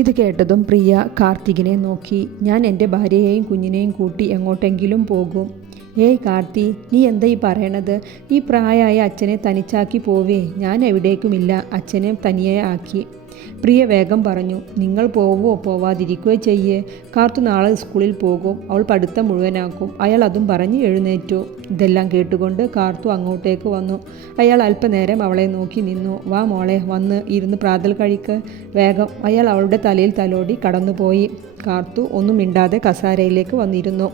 ഇത് കേട്ടതും പ്രിയ കാർത്തികിനെ നോക്കി. ഞാൻ എൻ്റെ ഭാര്യയെയും കുഞ്ഞിനെയും കൂട്ടി എങ്ങോട്ടെങ്കിലും പോകും. ഏയ് കാർത്തി, നീ എന്താ ഈ പറയണത്? ഈ പ്രായമായ അച്ഛനെ തനിച്ചാക്കി പോവേ? ഞാൻ എവിടേക്കുമില്ല. അച്ഛനെ തനിയെ ആക്കി. പ്രിയ വേഗം പറഞ്ഞു. നിങ്ങൾ പോവോ പോവാതിരിക്കുകയോ ചെയ്യേ? കാർത്തു നാളെ സ്കൂളിൽ പോകും. അവൾ പഠിത്തം മുഴുവനാക്കും. അയാൾ അതും പറഞ്ഞ് എഴുന്നേറ്റു. ഇതെല്ലാം കേട്ടുകൊണ്ട് കാർത്തു അങ്ങോട്ടേക്ക് വന്നു. അയാൾ അല്പനേരം അവളെ നോക്കി നിന്നു. വാ മോളെ, വന്ന് ഇരുന്ന് പ്രാതൽ കഴിക്ക് വേഗം. അയാൾ അവളുടെ തലയിൽ തലോടി കടന്നുപോയി. കാർത്തു ഒന്നും മിണ്ടാതെ കസാരയിലേക്ക് വന്നിരുന്നു.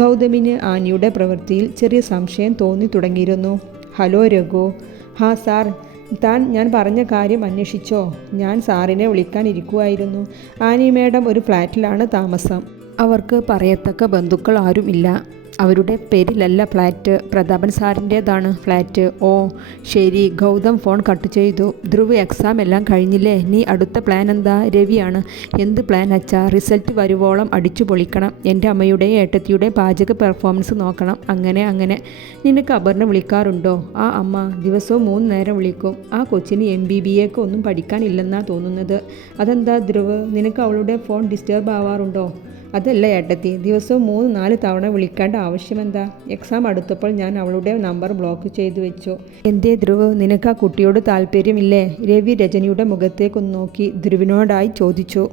ഗൗതമിന് ആനിയുടെ പ്രവൃത്തിയിൽ ചെറിയ സംശയം തോന്നി തുടങ്ങിയിരുന്നു. ഹലോ രഘു. ഹാ സാർ, താൻ ഞാൻ പറഞ്ഞ കാര്യം അന്വേഷിച്ചോ? ഞാൻ സാറിനെ വിളിക്കാൻ ഇരിക്കുമായിരുന്നു. ആനി മേഡം ഒരു ഫ്ലാറ്റിലാണ് താമസം. അവർക്ക് പറയത്തക്ക ബന്ധുക്കൾ ആരുമില്ല. അവരുടെ പേരിലല്ല ഫ്ലാറ്റ്, പ്രതാപൻ സാറിൻ്റേതാണ് ഫ്ലാറ്റ്. ഓ ശരി. ഗൗതം ഫോൺ കട്ട് ചെയ്തു. ധ്രുവ്, എക്സാം എല്ലാം കഴിഞ്ഞില്ലേ? നീ അടുത്ത പ്ലാൻ എന്താ? രവിയാണ്. എന്ത് പ്ലാൻ അച്ഛാ? റിസൾട്ട് വരുവോളം അടിച്ചു പൊളിക്കണം. എൻ്റെ അമ്മയുടെയും ഏട്ടത്തിയുടെയും പാചക പെർഫോമൻസ് നോക്കണം. അങ്ങനെ നിനക്ക് അപർണ വിളിക്കാറുണ്ടോ? ആ അമ്മ ദിവസവും 3 നേരം വിളിക്കും. ആ കൊച്ചിന് MBBA ഒന്നും പഠിക്കാനില്ലെന്നാണ് തോന്നുന്നത്. അതെന്താ ധ്രുവ്, നിനക്ക് അവളുടെ ഫോൺ ഡിസ്റ്റർബ് ആവാറുണ്ടോ? അതല്ല ഏട്ടത്തി, ദിവസവും 3-4 തവണ വിളിക്കേണ്ട ആവശ്യമെന്താ? എക്സാം അടുത്തപ്പോൾ ഞാൻ അവളുടെ നമ്പർ ബ്ലോക്ക് ചെയ്തു വെച്ചു. എന്തേ ധ്രുവ്, നിനക്ക് ആ കുട്ടിയോട് താല്പര്യമില്ലേ? രവി രജനിയുടെ മുഖത്തേക്കൊന്ന് നോക്കി ധ്രുവിനോടായി ചോദിച്ചു.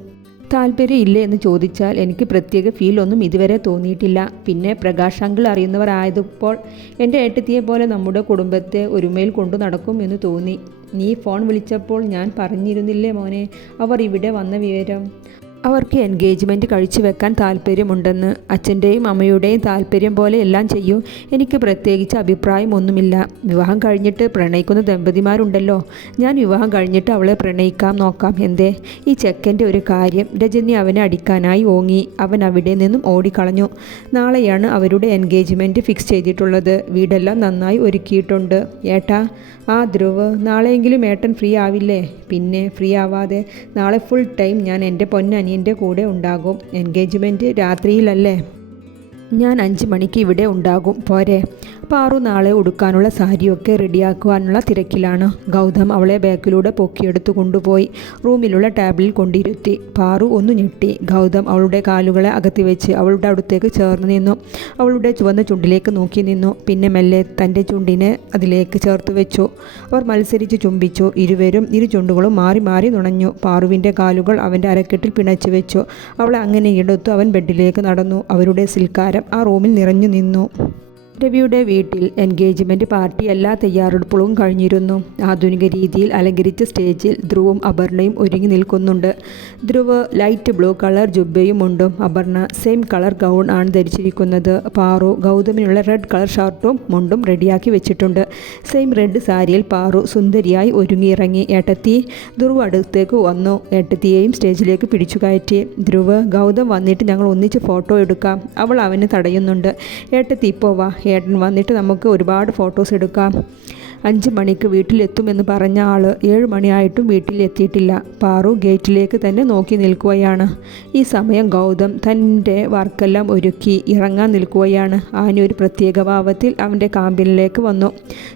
താല്പര്യം ഇല്ലേ എന്ന് ചോദിച്ചാൽ എനിക്ക് പ്രത്യേക ഫീലൊന്നും ഇതുവരെ തോന്നിയിട്ടില്ല. പിന്നെ പ്രകാശ് അങ്കിൾ അറിയുന്നവർ ആയപ്പോൾ എൻ്റെ ഏട്ടത്തിയെ പോലെ നമ്മുടെ കുടുംബത്തെ ഒരുമയിൽ കൊണ്ടു നടക്കും എന്ന് തോന്നി. നീ ഫോൺ വിളിച്ചപ്പോൾ ഞാൻ പറഞ്ഞിരുന്നില്ലേ മോനെ അവർ ഇവിടെ വന്ന വിവരം? അവർക്ക് എൻഗേജ്മെൻറ്റ് കഴിച്ചു വെക്കാൻ താല്പര്യമുണ്ടെന്ന്. അച്ഛൻ്റെയും അമ്മയുടെയും താല്പര്യം പോലെ എല്ലാം ചെയ്യൂ. എനിക്ക് പ്രത്യേകിച്ച് അഭിപ്രായമൊന്നുമില്ല. വിവാഹം കഴിഞ്ഞിട്ട് പ്രണയിക്കുന്ന ദമ്പതിമാരുണ്ടല്ലോ. ഞാൻ വിവാഹം കഴിഞ്ഞിട്ട് അവളെ പ്രണയിക്കാം നോക്കാം. എന്തേ? ഈ ചെക്കൻ്റെ ഒരു കാര്യം. രജനി അവനെ അടിക്കാനായി ഓങ്ങി. അവൻ അവിടെ നിന്നും ഓടിക്കളഞ്ഞു. നാളെയാണ് അവരുടെ എൻഗേജ്മെൻറ്റ് ഫിക്സ് ചെയ്തിട്ടുള്ളത്. വീടെല്ലാം നന്നായി ഒരുക്കിയിട്ടുണ്ട്. ഏട്ടാ. ആ ധ്രുവ്, നാളെയെങ്കിലും ഏട്ടൻ ഫ്രീ ആവില്ലേ? പിന്നെ ഫ്രീ ആവാതെ. നാളെ ഫുൾ ടൈം ഞാൻ എൻ്റെ പൊന്നനിയൻ്റെ കൂടെ ഉണ്ടാകും. എൻഗേജ്മെൻറ്റ് രാത്രിയിലല്ലേ? ഞാൻ 5 മണിക്ക് ഇവിടെ ഉണ്ടാകും. പോരെ? പാറു നാളെ ഉടുക്കാനുള്ള സാരിയൊക്കെ റെഡിയാക്കുവാനുള്ള തിരക്കിലാണ്. ഗൗതം അവളെ ബാക്കിലൂടെ പൊക്കിയെടുത്ത് കൊണ്ടുപോയി റൂമിലുള്ള ടേബിളിൽ കൊണ്ടിരുത്തി. പാറു ഒന്ന് ഞെട്ടി. ഗൗതം അവളുടെ കാലുകളെ അകത്തി വെച്ച് അവളുടെ അടുത്തേക്ക് ചേർന്ന് നിന്നു. അവളുടെ ചുവന്ന ചുണ്ടിലേക്ക് നോക്കി നിന്നു. പിന്നെ മെല്ലെ തൻ്റെ ചുണ്ടിനെ അതിലേക്ക് ചേർത്ത് വെച്ചു. അവർ മത്സരിച്ച് ചുംബിച്ചു. ഇരുവരും ഇരു ചുണ്ടുകളും മാറി മാറി നുണഞ്ഞു. പാറുവിൻ്റെ കാലുകൾ അവൻ്റെ അരക്കെട്ടിൽ പിണച്ചു വെച്ചു. അവളെ അങ്ങനെ എടുത്തു അവൻ ബെഡിലേക്ക് നടന്നു. അവരുടെ സിൽക്കാരം ആ റൂമിൽ നിറഞ്ഞു നിന്നു. രവിയുടെ വീട്ടിൽ എൻഗേജ്മെൻറ്റ് പാർട്ടി എല്ലാ തയ്യാറെടുപ്പുകളും കഴിഞ്ഞിരുന്നു. ആധുനിക രീതിയിൽ അലങ്കരിച്ച സ്റ്റേജിൽ ധ്രുവും അപർണയും ഒരുങ്ങി നിൽക്കുന്നുണ്ട്. ധ്രുവ് ലൈറ്റ് ബ്ലൂ കളർ ജുബ്ബയും മുണ്ടും, അപർണ സെയിം കളർ ഗൗൺ ആണ് ധരിച്ചിരിക്കുന്നത്. പാറു ഗൗതമിനുള്ള റെഡ് കളർ ഷർട്ടും മുണ്ടും റെഡിയാക്കി വെച്ചിട്ടുണ്ട്. സെയിം റെഡ് സാരിയിൽ പാറു സുന്ദരിയായി ഒരുങ്ങിയിറങ്ങി. ഏട്ടത്തി. ധ്രുവ് അടുത്തേക്ക് വന്നു. ഏട്ടത്തിയെയും സ്റ്റേജിലേക്ക് പിടിച്ചു കയറ്റി. ധ്രുവ്, ഗൗതം വന്നിട്ട് ഞങ്ങൾ ഒന്നിച്ച് ഫോട്ടോ എടുക്കാം. അവൾ അവനെ തടയുന്നുണ്ട്. ഏട്ടത്തി ഇപ്പോൾ വാ, ഏട്ടൻ വന്നിട്ട് നമുക്ക് ഒരുപാട് ഫോട്ടോസ് എടുക്കാം. 5 മണിക്ക് വീട്ടിലെത്തുമെന്ന് പറഞ്ഞ ആൾ 7 മണിയായിട്ടും വീട്ടിലെത്തിയിട്ടില്ല. പാറു ഗേറ്റിലേക്ക് തന്നെ നോക്കി നിൽക്കുകയാണ്. ഈ സമയം ഗൗതം തൻ്റെ വർക്കെല്ലാം ഒരുക്കി ഇറങ്ങാൻ നിൽക്കുകയാണ്. ആനി ഒരു പ്രത്യേക ഭാവത്തിൽ അവൻ്റെ കാമ്പിനിലേക്ക് വന്നു.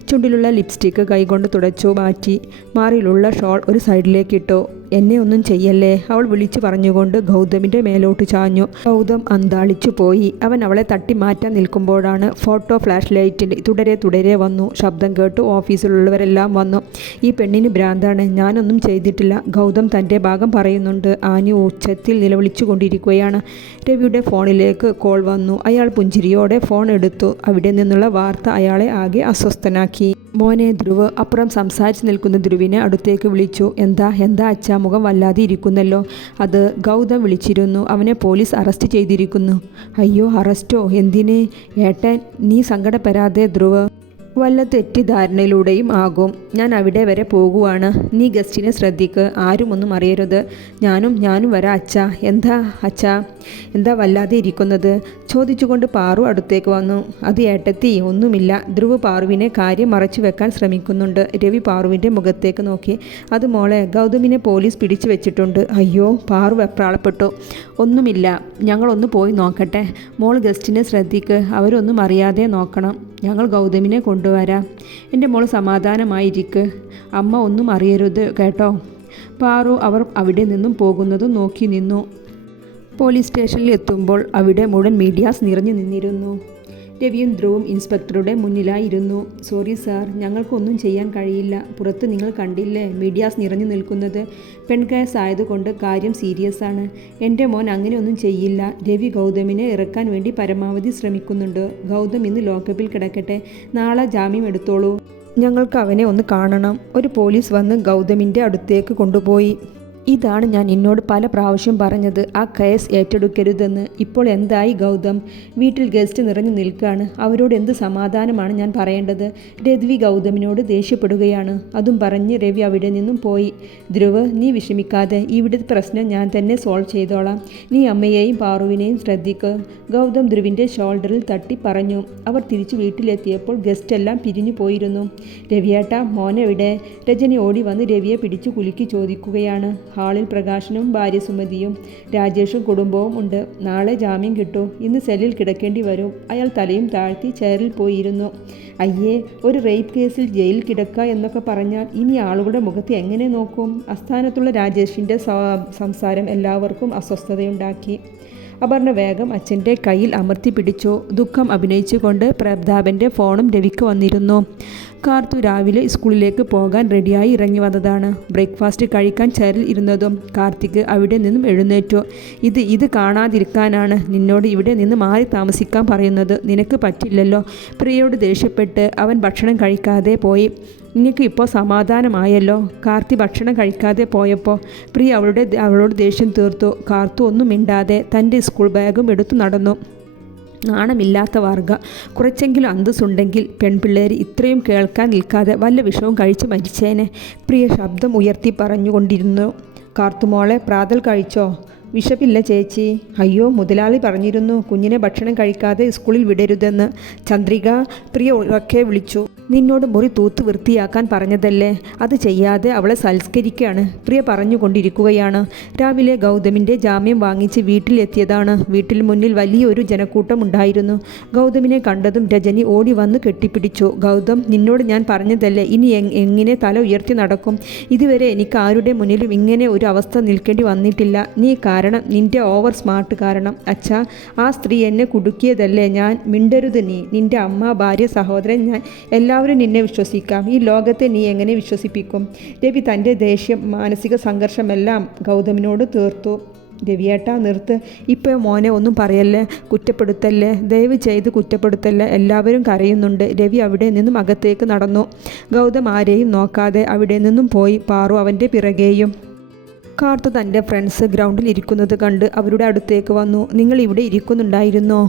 ചുണ്ടിലുള്ള ലിപ്സ്റ്റിക്ക് കൈകൊണ്ട് തുടച്ചു മാറ്റി. മാറിലുള്ള ഷോൾ ഒരു സൈഡിലേക്ക് ഇട്ടു. എന്നെ ഒന്നും ചെയ്യല്ലേ, അവൾ വിളിച്ചു പറഞ്ഞുകൊണ്ട് ഗൗതമിൻ്റെ മേലോട്ട് ചാഞ്ഞു. ഗൗതം അന്താളിച്ചു പോയി. അവൻ അവളെ തട്ടി മാറ്റാൻ നിൽക്കുമ്പോഴാണ് ഫോട്ടോ ഫ്ലാഷ് ലൈറ്റിൽ തുടരെ വന്നു. ശബ്ദം കേട്ട് ഓഫീസിലുള്ളവരെല്ലാം വന്നു. ഈ പെണ്ണിന് ഭ്രാന്താണ്, ഞാനൊന്നും ചെയ്തിട്ടില്ല. ഗൗതം തൻ്റെ ഭാഗം പറയുന്നുണ്ട്. ആനി ഉച്ചത്തിൽ നിലവിളിച്ചു കൊണ്ടിരിക്കുകയാണ്. രവിയുടെ ഫോണിലേക്ക് കോൾ വന്നു. അയാൾ പുഞ്ചിരിയോടെ ഫോൺ എടുത്തു. അവിടെ നിന്നുള്ള വാർത്ത അയാളെ ആകെ അസ്വസ്ഥനാക്കി. മോനെ ധ്രുവ്. അപ്പുറം സംസാരിച്ച് നിൽക്കുന്ന ധ്രുവിനെ അടുത്തേക്ക് വിളിച്ചു. എന്താ അച്ഛാ, മുഖം വല്ലാതെ ഇരിക്കുന്നല്ലോ? അത് ഗൗതം വിളിച്ചിരുന്നു. അവനെ പോലീസ് അറസ്റ്റ് ചെയ്തിരിക്കുന്നു. അയ്യോ, അറസ്റ്റോ? എന്തിന്? ഏട്ടൻ, നീ സങ്കടപ്പെടാതെ ധ്രുവ്. വല്ല തെറ്റിദ്ധാരണയിലൂടെയും ആകും. ഞാൻ അവിടെ വരെ പോകുവാണ്. നീ ഗസ്റ്റിനെ ശ്രദ്ധിക്ക്. ആരുമൊന്നും അറിയരുത്. ഞാനും വരാം അച്ഛാ. എന്താ അച്ഛാ, എന്താ വല്ലാതെ ഇരിക്കുന്നത്? ചോദിച്ചുകൊണ്ട് പാറു അടുത്തേക്ക് വന്നു. അത് ഏട്ടത്തി, ഒന്നുമില്ല. ധ്രുവ് പാറുവിനെ കാര്യം മറച്ചു വെക്കാൻ ശ്രമിക്കുന്നുണ്ട്. രവി പാറുവിൻ്റെ മുഖത്തേക്ക് നോക്കി. അത് മോളെ, ഗൗതമിനെ പോലീസ് പിടിച്ചു വെച്ചിട്ടുണ്ട്. അയ്യോ, പാറു വെപ്രാളപ്പെട്ടു. ഒന്നുമില്ല, ഞങ്ങളൊന്ന് പോയി നോക്കട്ടെ. മോൾ ഗസ്റ്റിനെ ശ്രദ്ധിക്ക്. അവരൊന്നും അറിയാതെ നോക്കണം. ഞങ്ങൾ ഗൗതമിനെ കൊണ്ടുവരാം. എൻ്റെ മോൾ സമാധാനമായിരിക്ക്. അമ്മ ഒന്നും അറിയരുത് കേട്ടോ. പാറു അവർ അവിടെ നിന്നും പോകുന്നതും നോക്കി നിന്നു. പോലീസ് സ്റ്റേഷനിൽ എത്തുമ്പോൾ അവിടെ മുഴുവൻ മീഡിയാസ് നിറഞ്ഞു നിന്നിരുന്നു. രവിയും ധ്രുവും ഇൻസ്പെക്ടറുടെ മുന്നിലായിരുന്നു. സോറി സാർ, ഞങ്ങൾക്കൊന്നും ചെയ്യാൻ കഴിയില്ല. പുറത്ത് നിങ്ങൾ കണ്ടില്ലേ മീഡിയാസ് നിറഞ്ഞു നിൽക്കുന്നത്. പെൺകേസ് ആയതുകൊണ്ട് കാര്യം സീരിയസ് ആണ്. എൻ്റെ മോൻ അങ്ങനെയൊന്നും ചെയ്യില്ല. രവി ഗൗതമിനെ ഇറക്കാൻ വേണ്ടി പരമാവധി ശ്രമിക്കുന്നുണ്ട്. ഗൗതം ഇന്ന് ലോക്കപ്പിൽ കിടക്കട്ടെ, നാളെ ജാമ്യം എടുത്തോളൂ. ഞങ്ങൾക്ക് അവനെ ഒന്ന് കാണണം. ഒരു പോലീസ് വന്ന് ഗൗതമിൻ്റെ അടുത്തേക്ക് കൊണ്ടുപോയി. ഇതാണ് ഞാൻ എന്നോട് പല പ്രാവശ്യം പറഞ്ഞത്, ആ കേസ് ഏറ്റെടുക്കരുതെന്ന്. ഇപ്പോൾ എന്തായി ഗൗതം? വീട്ടിൽ ഗസ്റ്റ് നിറഞ്ഞു നിൽക്കുകയാണ്. അവരോട് എന്ത് സമാധാനമാണ് ഞാൻ പറയേണ്ടത്? രവി ഗൗതമിനോട് ദേഷ്യപ്പെടുകയാണ്. അതും പറഞ്ഞ് രവി അവിടെ നിന്നും പോയി. ധ്രുവ്, നീ വിഷമിക്കാതെ, ഇവിടുത്തെ പ്രശ്നം ഞാൻ തന്നെ സോൾവ് ചെയ്തോളാം. നീ അമ്മയെയും പാറുവിനെയും ശ്രദ്ധിക്കുക. ഗൗതം ധ്രുവിൻ്റെ ഷോൾഡറിൽ തട്ടി പറഞ്ഞു. അവർ തിരിച്ചു വീട്ടിലെത്തിയപ്പോൾ ഗസ്റ്റ് എല്ലാം പിരിഞ്ഞു പോയിരുന്നു. രവിയേട്ടാ, മോനെവിടെ? രജനി ഓടി വന്ന് രവിയെ പിടിച്ചു കുലുക്കി ചോദിക്കുകയാണ്. ഹാളിൽ പ്രകാശനും ഭാര്യ സുമതിയും രാജേഷും കുടുംബവും ഉണ്ട്. നാളെ ജാമ്യം കിട്ടൂ. ഇന്ന് സെല്ലിൽ കിടക്കേണ്ടി വരും. അയാൾ തലയും താഴ്ത്തി ചെയറിൽ പോയിരുന്നു. അയ്യേ, ഒരു റേപ്പ് കേസിൽ ജയിലിൽ കിടക്കുക എന്നൊക്കെ പറഞ്ഞാൽ ഇനി ആളുകളുടെ മുഖത്ത് എങ്ങനെ നോക്കും? ആസ്ഥാനത്തുള്ള രാജേഷിൻ്റെ സംസാരം എല്ലാവർക്കും അസ്വസ്ഥതയുണ്ടാക്കി. അപർണ വേഗം അച്ഛൻ്റെ കയ്യിൽ അമർത്തി പിടിച്ചു. ദുഃഖം അഭിനയിച്ചുകൊണ്ട് പ്രതാപൻ്റെ ഫോണും രവിക്ക് വന്നിരുന്നു. കാർത്തു രാവിലെ സ്കൂളിലേക്ക് പോകാൻ റെഡിയായി ഇറങ്ങി വന്നതാണ്. ബ്രേക്ക്ഫാസ്റ്റ് കഴിക്കാൻ ചെയറിൽ ഇരുന്നതും കാർത്തിക് അവിടെ നിന്നും എഴുന്നേറ്റു. ഇത് കാണാതിരിക്കാനാണ് നിന്നോട് ഇവിടെ നിന്ന് മാറി താമസിക്കാൻ പറയുന്നത്. നിനക്ക് പറ്റില്ലല്ലോ. പ്രിയയോട് ദേഷ്യപ്പെട്ട് അവൻ ഭക്ഷണം കഴിക്കാതെ പോയി. നിനക്ക് ഇപ്പോൾ സമാധാനമായല്ലോ. കാർത്തി ഭക്ഷണം കഴിക്കാതെ പോയപ്പോൾ പ്രിയ അവളോട് ദേഷ്യം തീർത്തു. കാർത്തു ഒന്നും മിണ്ടാതെ തൻ്റെ സ്കൂൾ ബാഗും എടുത്തു നടന്നു. നാണമില്ലാത്ത വർഗ, കുറച്ചെങ്കിലും അന്തസ്സുണ്ടെങ്കിൽ പെൺപിള്ളേർ ഇത്രയും കേൾക്കാൻ നിൽക്കാതെ വല്ല വിഷവും കഴിച്ച് മരിച്ചേനെ. പ്രിയ ശബ്ദം ഉയർത്തി പറഞ്ഞുകൊണ്ടിരുന്നു. കാർത്തുമോളെ, പ്രാതൽ കഴിച്ചോ? വിശപ്പില്ല ചേച്ചി. അയ്യോ, മുതലാളി പറഞ്ഞിരുന്നു കുഞ്ഞിനെ ഭക്ഷണം കഴിക്കാതെ സ്കൂളിൽ വിടരുതെന്ന്. ചന്ദ്രിക, പ്രിയ ഉറക്കെ വിളിച്ചു. നിന്നോട് മുറി തൂത്ത് വൃത്തിയാക്കാൻ പറഞ്ഞതല്ലേ, അത് ചെയ്യാതെ അവളെ സൽക്കരിക്കുകയാണ്. പ്രിയ പറഞ്ഞുകൊണ്ടിരിക്കുകയാണ്. രാവിലെ ഗൗതമിൻ്റെ ജാമ്യം വാങ്ങിച്ച് വീട്ടിലെത്തിയതാണ്. വീട്ടിൽ മുന്നിൽ വലിയൊരു ജനക്കൂട്ടം ഉണ്ടായിരുന്നു. ഗൗതമിനെ കണ്ടതും രജനി ഓടി വന്ന് കെട്ടിപ്പിടിച്ചു. ഗൗതം, നിന്നോട് ഞാൻ പറഞ്ഞതല്ലേ, ഇനി എങ്ങനെ തല ഉയർത്തി നടക്കും? ഇതുവരെ എനിക്ക് ആരുടെ മുന്നിലും ഇങ്ങനെ ഒരു അവസ്ഥ നിൽക്കേണ്ടി വന്നിട്ടില്ല. നീ കാരണം, നിന്റെ ഓവർ സ്മാർട്ട് കാരണം. അച്ഛാ, ആ സ്ത്രീ എന്നെ കുടുക്കിയതല്ലേ. ഞാൻ മിണ്ടരുത്. നീ, നിന്റെ അമ്മ, ഭാര്യ, സഹോദരൻ, ഞാൻ എല്ലാവരും നിന്നെ വിശ്വസിക്കാം. ഈ ലോകത്തെ നീ എങ്ങനെ വിശ്വസിപ്പിക്കും? രവി തൻ്റെ ദേഷ്യം, മാനസിക സംഘർഷമെല്ലാം ഗൗതമിനോട് തീർത്തു. രവിയേട്ടാ, നിർത്ത്. ഇപ്പോൾ മോനെ ഒന്നും പറയല്ലേ, കുറ്റപ്പെടുത്തല്ലേ, ദയവ് ചെയ്ത് കുറ്റപ്പെടുത്തല്ലേ. എല്ലാവരും കരയുന്നുണ്ട്. രവി അവിടെ നിന്നും അകത്തേക്ക് നടന്നു. ഗൗതം ആരെയും നോക്കാതെ അവിടെ നിന്നും പോയി. പാറു അവൻ്റെ പിറകെയും. കാർത്തു തൻ്റെ ഫ്രണ്ട്സ് ഗ്രൗണ്ടിൽ ഇരിക്കുന്നത് കണ്ട് അവരുടെ അടുത്തേക്ക് വന്നു. നിങ്ങൾ ഇവിടെ ഇരിക്കുന്നുണ്ടായിരുന്നോ?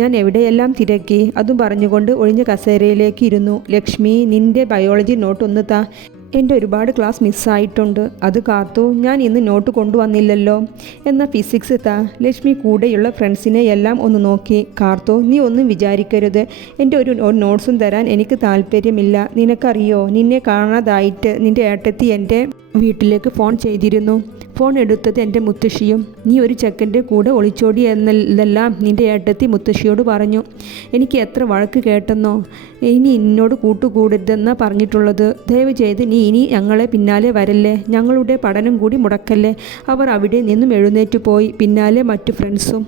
ഞാൻ എവിടെയെല്ലാം തിരക്കി. അതും പറഞ്ഞുകൊണ്ട് ഒഴിഞ്ഞ കസേരയിലേക്ക് ഇരുന്നു. ലക്ഷ്മി, നിൻ്റെ ബയോളജി നോട്ട് ഒന്ന് താ. എൻ്റെ ഒരുപാട് ക്ലാസ് മിസ്സായിട്ടുണ്ട്. അത് കാർത്തു, ഞാൻ ഇന്ന് നോട്ട് കൊണ്ടുവന്നില്ലല്ലോ. എന്നാൽ ഫിസിക്സ് താ. ലക്ഷ്മി കൂടെയുള്ള ഫ്രണ്ട്സിനെ എല്ലാം ഒന്ന് നോക്കി. കാർത്തു, നീ ഒന്നും വിചാരിക്കരുത്. എൻ്റെ ഒരു നോട്ട്സും തരാൻ എനിക്ക് താല്പര്യമില്ല. നിനക്കറിയോ, നിന്നെ കാണാതായിട്ട് നിൻ്റെ ഏട്ടത്തി എൻ്റെ വീട്ടിലേക്ക് ഫോൺ ചെയ്തിരുന്നു. ഫോൺ എടുത്തത് എൻ്റെ മുത്തശ്ശിയും. നീ ഒരു ചെക്കൻ്റെ കൂടെ ഒളിച്ചോടി എന്നതെല്ലാം നിൻ്റെ ഏട്ടത്തി മുത്തശ്ശിയോട് പറഞ്ഞു. എനിക്ക് എത്ര വഴക്ക് കേട്ടെന്നോ. ഇനി എന്നോട് കൂട്ടുകൂടരുതെന്നാണ് പറഞ്ഞിട്ടുള്ളത്. ദയവ് ചെയ്ത് നീ ഇനി ഞങ്ങളെ പിന്നാലെ വരല്ലേ. ഞങ്ങളുടെ പഠനം കൂടി മുടക്കല്ലേ. അവർ അവിടെ നിന്നും എഴുന്നേറ്റ് പോയി. പിന്നാലെ മറ്റു ഫ്രണ്ട്സും.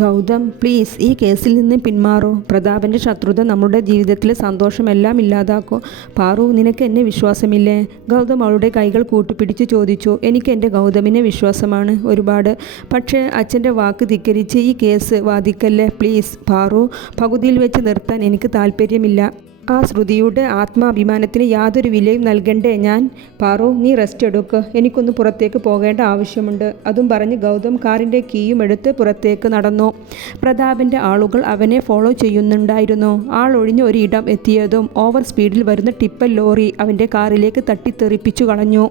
ഗൗതം, പ്ലീസ്, ഈ കേസിൽ നിന്ന് പിന്മാറൂ. പ്രതാപൻ്റെ ശത്രുത നമ്മുടെ ജീവിതത്തിലെ സന്തോഷമെല്ലാം ഇല്ലാതാക്കൂ. പാറു, നിനക്ക് എന്നെ വിശ്വാസമില്ലേ? ഗൗതം അവളുടെ കൈകൾ കൂട്ടിപ്പിടിച്ച് ചോദിച്ചു. എനിക്ക് എൻ്റെ ഗൗതമിനെ വിശ്വാസമാണ് ഒരുപാട്. പക്ഷേ അച്ഛൻ്റെ വാക്ക് ധിക്കരിച്ച് ഈ കേസ് വാദിക്കല്ലേ പ്ലീസ്. പാറു, പകുതിയിൽ വെച്ച് നിർത്താൻ എനിക്ക് താല്പര്യമില്ല. ആ ശ്രുതിയുടെ ആത്മാഭിമാനത്തിന് യാതൊരു വിലയും നൽകണ്ടേ ഞാൻ? പാറു, നീ റെസ്റ്റ് എടുക്ക്. എനിക്കൊന്ന് പുറത്തേക്ക് പോകേണ്ട ആവശ്യമുണ്ട്. അതും പറഞ്ഞ് ഗൗതം കാറിൻ്റെ കീയും എടുത്ത് പുറത്തേക്ക് നടന്നു. പ്രതാപൻ്റെ ആളുകൾ അവനെ ഫോളോ ചെയ്യുന്നുണ്ടായിരുന്നു. ആളൊഴിഞ്ഞ ഒരു ഇടം എത്തിയതും ഓവർ സ്പീഡിൽ വരുന്ന ടിപ്പർ ലോറി അവൻ്റെ കാറിലേക്ക് തട്ടിത്തെറിപ്പിച്ചു കളഞ്ഞു.